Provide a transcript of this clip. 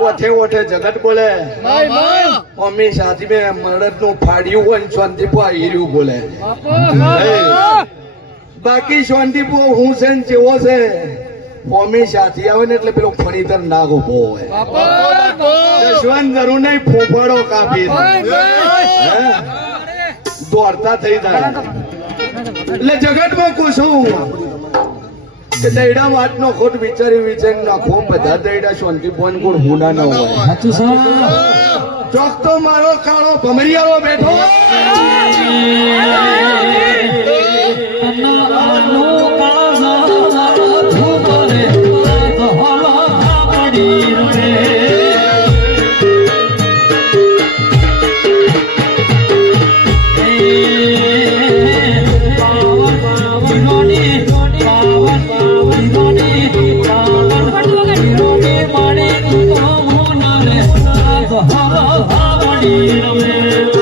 ઓઠે ઓઠે જગત બોલે મમ્મી સાથી મેં મરદ નું ફાડ્યું હોય શાંતિપુ હીર્યું બોલે બાકી શાંતિપુ હું છે ને જેવો છે મમ્મી સાથી આવે ને એટલે પેલો ફણીતર નાગ ઉભો હોય જશવંત ધરું નહીં ફોફાડો કાપી દોડતા થઈ જાય એટલે જગતમાં કુશું કે દૈડા વાત નો ખોટ વિચારી નાખો બધા દૈડા શાંતિ ફોન કોણ હુંડા ન હોય ચોક તો મારો કાળો ભમરિયાળો બેઠો Hare